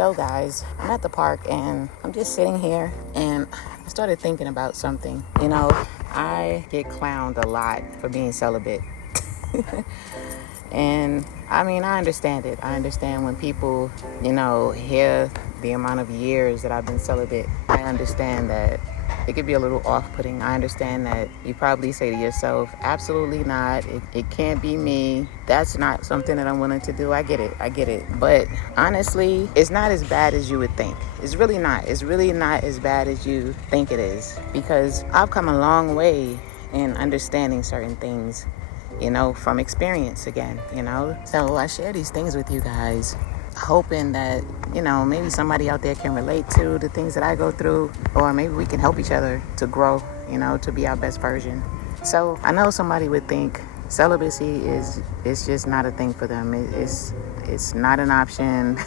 So guys, I'm at the park and I'm just sitting here and I started thinking about something. I get clowned a lot for being celibate. And I mean, I understand it. I understand when people, hear the amount of years that I've been celibate. I understand that it could be a little off-putting. I understand that you probably say to yourself, absolutely not. It can't be me. That's not something that I'm willing to do. I get it. But honestly, it's not as bad as you would think. It's really not. It's really not as bad as you think it is. Because I've come a long way in understanding certain things, from experience again, So I share these things with you guys, hoping that, maybe somebody out there can relate to the things that I go through, or maybe we can help each other to grow, to be our best version. So I know somebody would think celibacy it's just not a thing for them. It's not an option.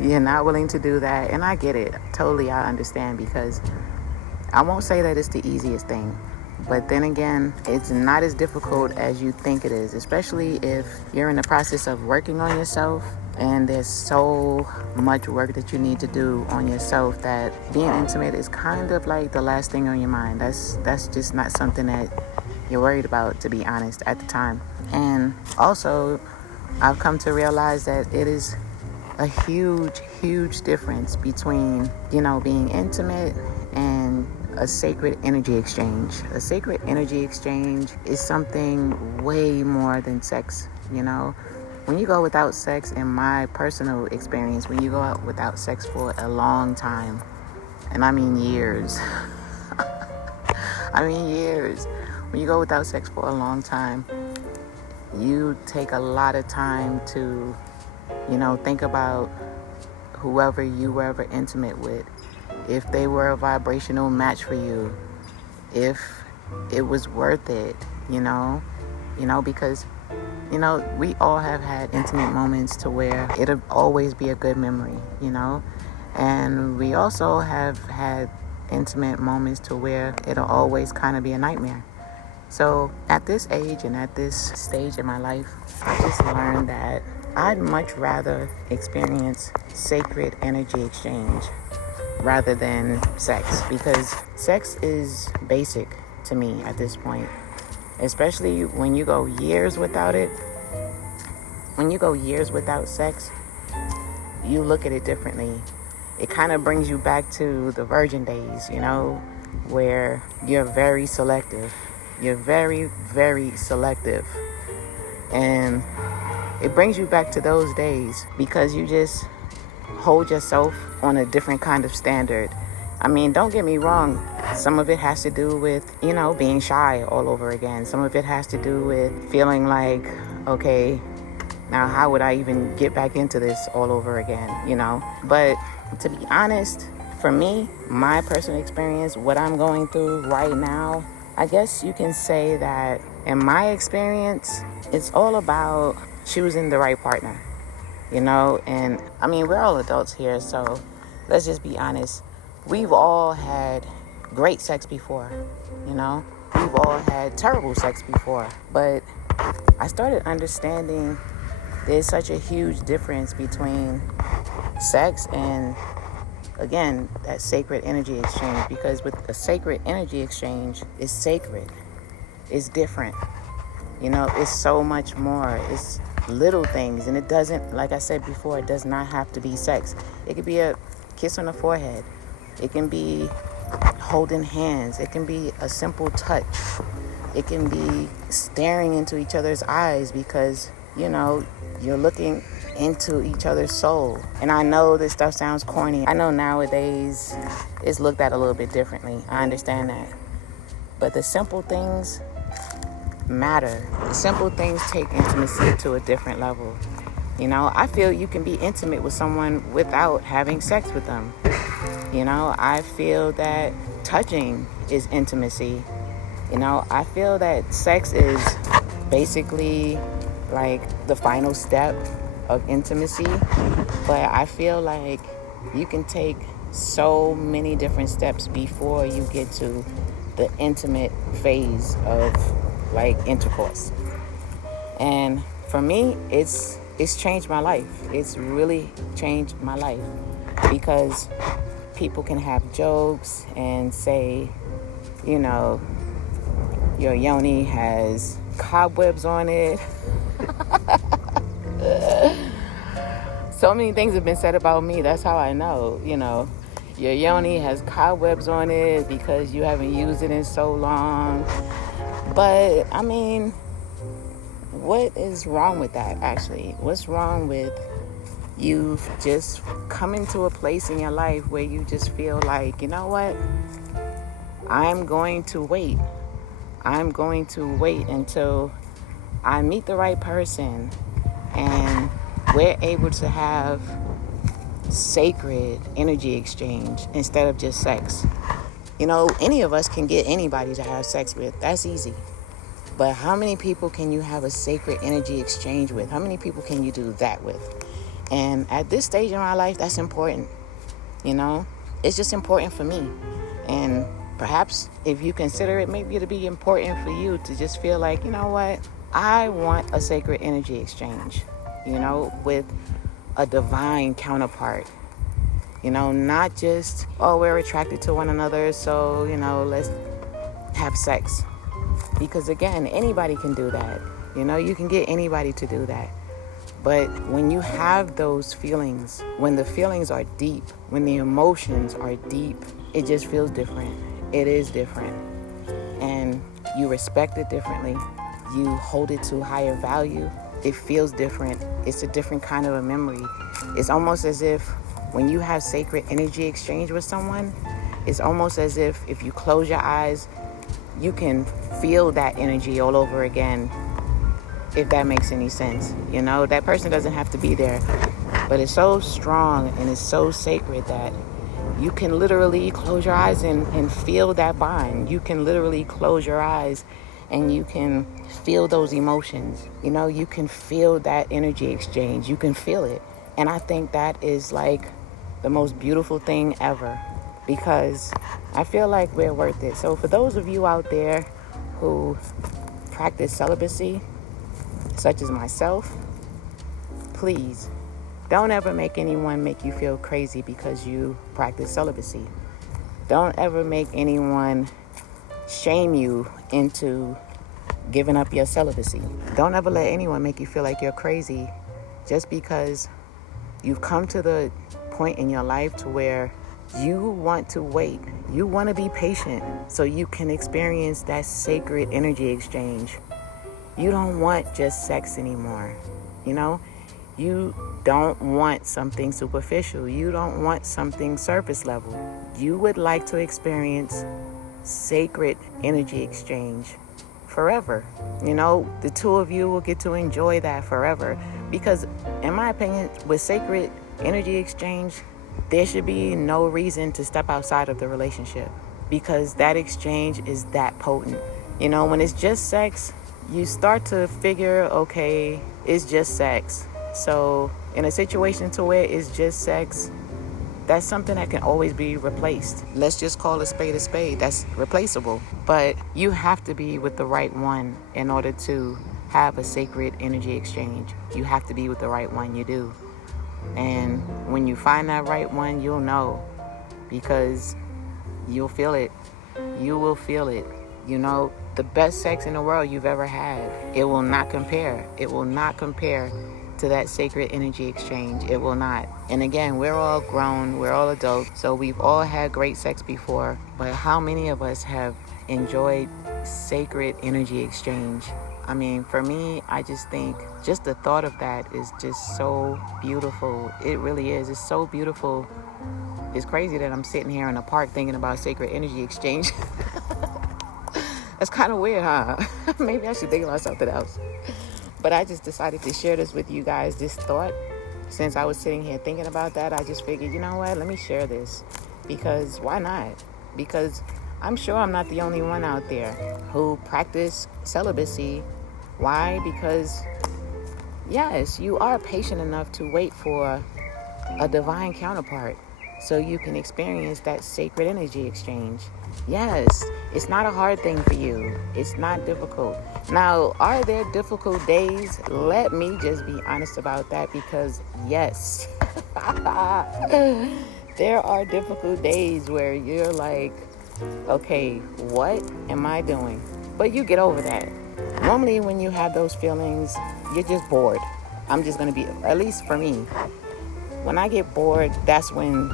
You're not willing to do that. And I get it. Totally, I understand, because I won't say that it's the easiest thing. But then again, it's not as difficult as you think it is, especially if you're in the process of working on yourself and there's so much work that you need to do on yourself that being intimate is kind of like the last thing on your mind. That's just not something that you're worried about, to be honest, at the time. And also, I've come to realize that it is a huge difference between, being intimate and a sacred energy exchange. A sacred energy exchange is something way more than sex, When you go without sex, in my personal experience, when you go out without sex for a long time, and I mean years, when you go without sex for a long time, you take a lot of time to, think about whoever you were ever intimate with, if they were a vibrational match for you, if it was worth it, because, we all have had intimate moments to where it'll always be a good memory, and we also have had intimate moments to where it'll always kind of be a nightmare. So at this age and at this stage in my life, I just learned that I'd much rather experience sacred energy exchange rather than sex, because sex is basic to me at this point, especially when you go years without it. When you go years without sex, you look at it differently. It kind of brings you back to the virgin days, where you're very selective. You're very, very selective. And it brings you back to those days because you just hold yourself on a different kind of standard. I mean, don't get me wrong. Some of it has to do with, being shy all over again. Some of it has to do with feeling like, okay, now how would I even get back into this all over again, But to be honest, for me, my personal experience, what I'm going through right now, I guess you can say that in my experience, it's all about choosing the right partner. And I mean, we're all adults here, so let's just be honest. We've all had great sex before, We've all had terrible sex before. But I started understanding there's such a huge difference between sex and, again, that sacred energy exchange. Because with a sacred energy exchange, it's sacred. It's different. It's so much more. It's little things, and it doesn't, like I said before, it does not have to be sex. It could be a kiss on the forehead. It can be holding hands. It can be a simple touch. It can be staring into each other's eyes because, you're looking into each other's soul. And I know this stuff sounds corny. I know nowadays it's looked at a little bit differently. I understand that. But the simple things matter. The simple things take intimacy to a different level. I feel you can be intimate with someone without having sex with them. I feel that touching is intimacy. I feel that sex is basically like the final step of intimacy. But I feel like you can take so many different steps before you get to the intimate phase of like intercourse. And for me, it's it's changed my life. It's really changed my life because people can have jokes and say, you know, your yoni has cobwebs on it. So many things have been said about me. That's how I know, your yoni has cobwebs on it because you haven't used it in so long. But, I mean, what is wrong with that, actually? What's wrong with you just coming to a place in your life where you just feel like, you know what? I'm going to wait. I'm going to wait until I meet the right person and we're able to have sacred energy exchange instead of just sex. Any of us can get anybody to have sex with. That's easy. But how many people can you have a sacred energy exchange with? How many people can you do that with? And at this stage in my life, that's important. It's just important for me. And perhaps if you consider it, maybe it'll be important for you to just feel like, you know what? I want a sacred energy exchange, with a divine counterpart. Not just, we're attracted to one another, so, let's have sex. Because again, anybody can do that. You can get anybody to do that. But when you have those feelings, when the feelings are deep, when the emotions are deep, it just feels different. It is different. And you respect it differently. You hold it to higher value. It feels different. It's a different kind of a memory. It's almost as if when you have sacred energy exchange with someone, it's almost as if you close your eyes, you can feel that energy all over again, if that makes any sense. That person doesn't have to be there, but it's so strong and it's so sacred that you can literally close your eyes and feel that bond. You can literally close your eyes and you can feel those emotions. You can feel that energy exchange. You can feel it. And I think that is like the most beautiful thing ever, because I feel like we're worth it. So for those of you out there who practice celibacy, such as myself, please don't ever make anyone make you feel crazy because you practice celibacy. Don't ever make anyone shame you into giving up your celibacy. Don't ever let anyone make you feel like you're crazy just because you've come to the point in your life to where you want to wait. You want to be patient so you can experience that sacred energy exchange. You don't want just sex anymore. You don't want something superficial. You don't want something surface level. You would like to experience sacred energy exchange forever. The two of you will get to enjoy that forever. Because in my opinion, with sacred energy exchange, there should be no reason to step outside of the relationship, because that exchange is that potent. When it's just sex, you start to figure, okay, it's just sex. So in a situation to where it's just sex, that's something that can always be replaced. Let's just call a spade a spade. That's replaceable. But you have to be with the right one in order to have a sacred energy exchange. You have to be with the right one. You do. And when you find that right one, you'll know, because you'll feel it. You will feel it. The best sex in the world you've ever had, it will not compare. It will not compare to that sacred energy exchange. It will not. And again, we're all grown, we're all adults, so we've all had great sex before, but how many of us have enjoyed sacred energy exchange? I mean, for me, I just think just the thought of that is just so beautiful. It really is. It's so beautiful. It's crazy that I'm sitting here in a park thinking about sacred energy exchange. That's kind of weird, huh? Maybe I should think about something else. But I just decided to share this with you guys, this thought. Since I was sitting here thinking about that, I just figured, you know what, let me share this. Because why not? Because I'm sure I'm not the only one out there who practice celibacy. Why? Because, yes, you are patient enough to wait for a divine counterpart so you can experience that sacred energy exchange. Yes, it's not a hard thing for you. It's not difficult. Now, are there difficult days? Let me just be honest about that, because yes, there are difficult days where you're like, okay, what am I doing? But you get over that. Normally when you have those feelings, you're just bored. I'm just going to be, at least for me, when I get bored, that's when,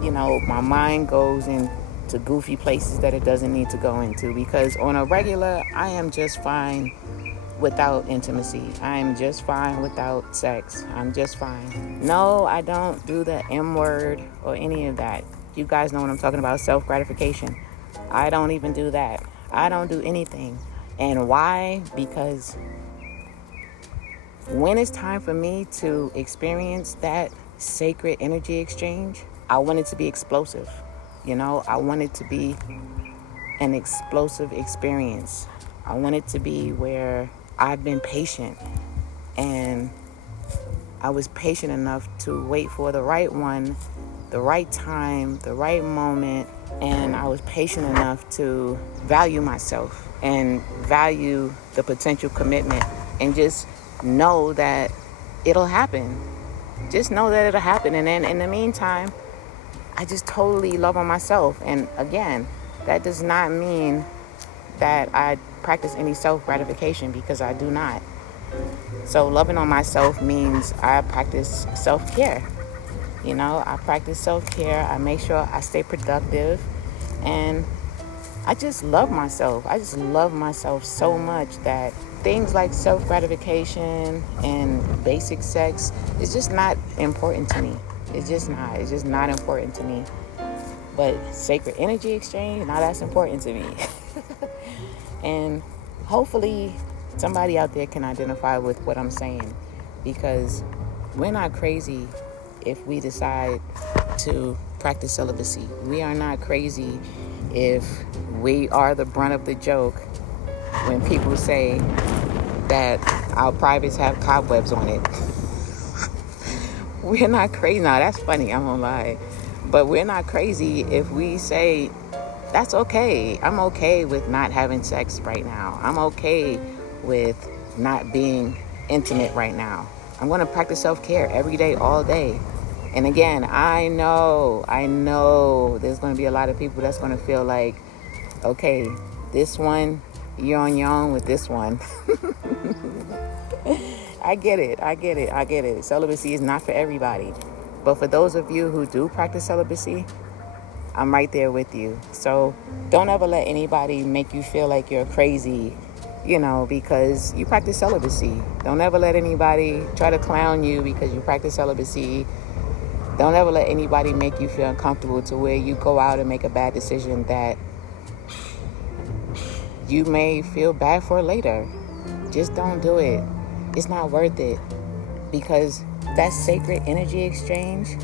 my mind goes into goofy places that it doesn't need to go into. Because on a regular, I am just fine without intimacy. I am just fine without sex. I'm just fine. No, I don't do the M word or any of that. You guys know what I'm talking about, self-gratification. I don't even do that. I don't do anything. And why? Because when it's time for me to experience that sacred energy exchange, I want it to be explosive. I want it to be an explosive experience. I want it to be where I've been patient, and I was patient enough to wait for the right one, the right time, the right moment, and I was patient enough to value myself and value the potential commitment, and just know that it'll happen. Just know that it'll happen. And then in the meantime, I just totally love on myself. And again, that does not mean that I practice any self-gratification, because I do not. So loving on myself means I practice self-care. I practice self-care. I make sure I stay productive, and I just love myself. I just love myself so much that things like self-gratification and basic sex is just not important to me. It's just not. It's just not important to me. But sacred energy exchange, now that's important to me. And hopefully somebody out there can identify with what I'm saying, because we're not crazy if we decide to practice celibacy. We are not crazy if we are the brunt of the joke when people say that our privates have cobwebs on it. We're not crazy. Now, that's funny, I'm gonna lie. But we're not crazy if we say, that's okay. I'm okay with not having sex right now. I'm okay with not being intimate right now. I'm going to practice self-care every day, all day. And again, I know there's going to be a lot of people that's going to feel like, okay, this one, you're on your own with this one. I get it. Celibacy is not for everybody. But for those of you who do practice celibacy, I'm right there with you. So don't ever let anybody make you feel like you're crazy, because you practice celibacy. Don't ever let anybody try to clown you because you practice celibacy. Don't ever let anybody make you feel uncomfortable to where you go out and make a bad decision that you may feel bad for later. Just don't do it. It's not worth it, because that sacred energy exchange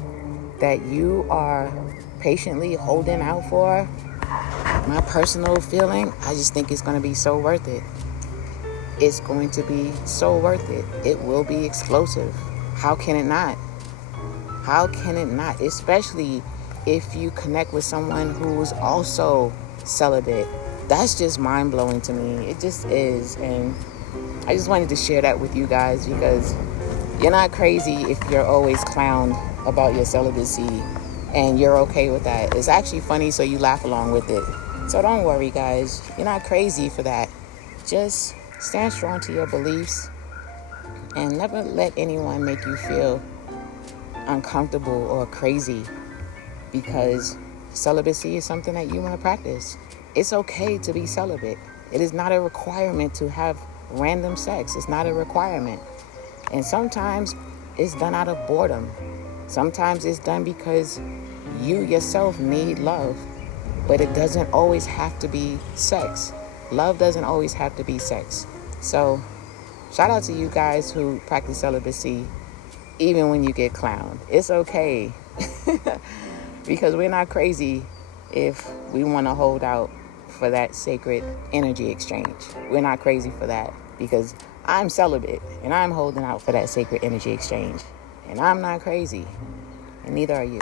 that you are patiently holding out for, my personal feeling, I just think it's going to be so worth it. It's going to be so worth it. It will be explosive. How can it not? How can it not? Especially if you connect with someone who's also celibate. That's just mind-blowing to me. It just is. And I just wanted to share that with you guys, because you're not crazy if you're always clowned about your celibacy and you're okay with that. It's actually funny, so you laugh along with it. So don't worry, guys. You're not crazy for that. Just stand strong to your beliefs and never let anyone make you feel uncomfortable or crazy, because celibacy is something that you want to practice. It's okay to be celibate. It is not a requirement to have random sex. It's not a requirement. And sometimes it's done out of boredom. Sometimes it's done because you yourself need love. But it doesn't always have to be sex. Love doesn't always have to be sex. So shout out to you guys who practice celibacy even when you get clowned. It's okay. Because we're not crazy if we want to hold out for that sacred energy exchange. We're not crazy for that, because I'm celibate and I'm holding out for that sacred energy exchange. And I'm not crazy, and neither are you.